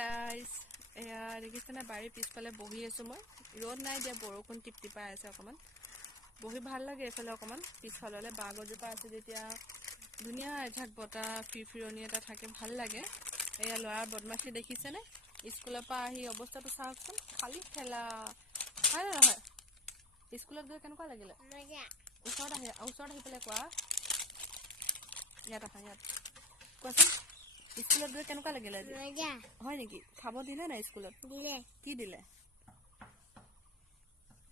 guys এয়া দেখিছেনে বাৰীৰ পিছফালে বহি আছোঁ মই ৰ'দ নাই দিয়া বৰষুণ টিপটিপাই আছে অকণমান বহি ভাল লাগে এইফালে অকণমান পিছফাললৈ বাঁহ গছজোপা আছে যেতিয়া ধুনীয়া এঠাক বতাহ ফিৰফিৰণি এটা থাকে ভাল লাগে এয়া ল'ৰাৰ বদমাছি দেখিছেনে স্কুলৰ পৰা আহি অৱস্থাটো চাওকচোন খালী খেলা হয় নে নহয় স্কুলত গৈ কেনেকুৱা লাগিলে ওচৰত আহি পেলাই কোৱা ইয়াত কোৱাচোন স্কুলত গৈ কেনেকুৱা লাগিলে হয় নেকি খাব দিলে নাই স্কুলত দিলে কি দিলে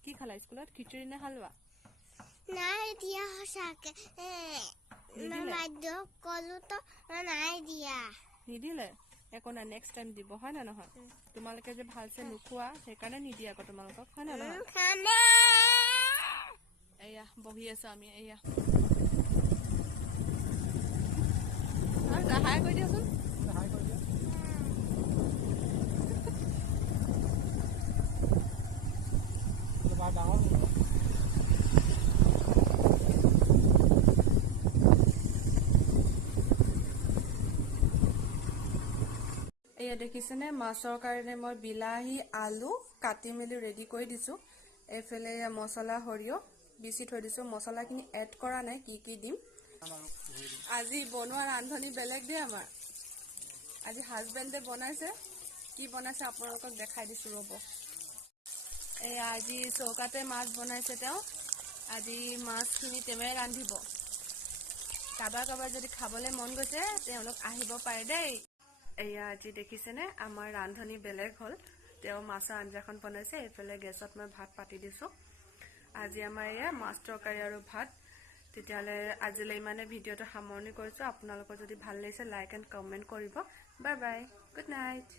কি খালা স্কুলত খিচুৰি নে হালৱা নাই দিয়া সঁচাকে বাইদেউ কলো তো নাই দিয়া নিদিলে একো নাই নেক্সট টাইম দিব হয় না নহয় তোমালোকে যে ভালছে নোখোৱা সেইকাৰণে নিদিয়ে আকৌ তোমালোকক হয় না নহয় এয়া বহি আছো আমি এয়া হাই কৰি দিয়াচোন এয়া দেখিছেনে মাছৰ কাৰণে মই বিলাহী আলু কাটি মেলি ৰেডি কৰি দিছো এইফালে মছলা সৰিয়হ বিচি থৈ দিছো মছলাখিনি এড কৰা নাই কি কি দিম আজি বনোৱা ৰান্ধনি বেলেগ দিয়ে আমাৰ আজি হাজবেণ্ডে বনাইছে কি বনাইছে আপোনালোকক দেখাই দিছো ৰ'ব এয়া আজি চৌকাতে মাছ বনাইছে তেওঁ আজি মাছখিনি তেমে ৰান্ধিব কাবাৰ যদি খাবলৈ মন গৈছে তেওঁলোক আহিব পাৰে দেই এয়া আজি দেখিছেনে আমাৰ ৰান্ধনি বেলেগ হ'ল তেওঁ মাছৰ আঞ্জাখন বনাইছে এইফালে গেছত মই ভাত পাতি দিছো আজি আমাৰ এয়া মাছ তৰকাৰী আৰু ভাত তেতিয়াহ'লে আজিলৈ ইমানে ভিডিঅ'টো সামৰণি কৰিছো আপোনালোকৰ যদি ভাল লাগিছে লাইক এণ্ড কমেণ্ট কৰিব বাই বাই গুড নাইট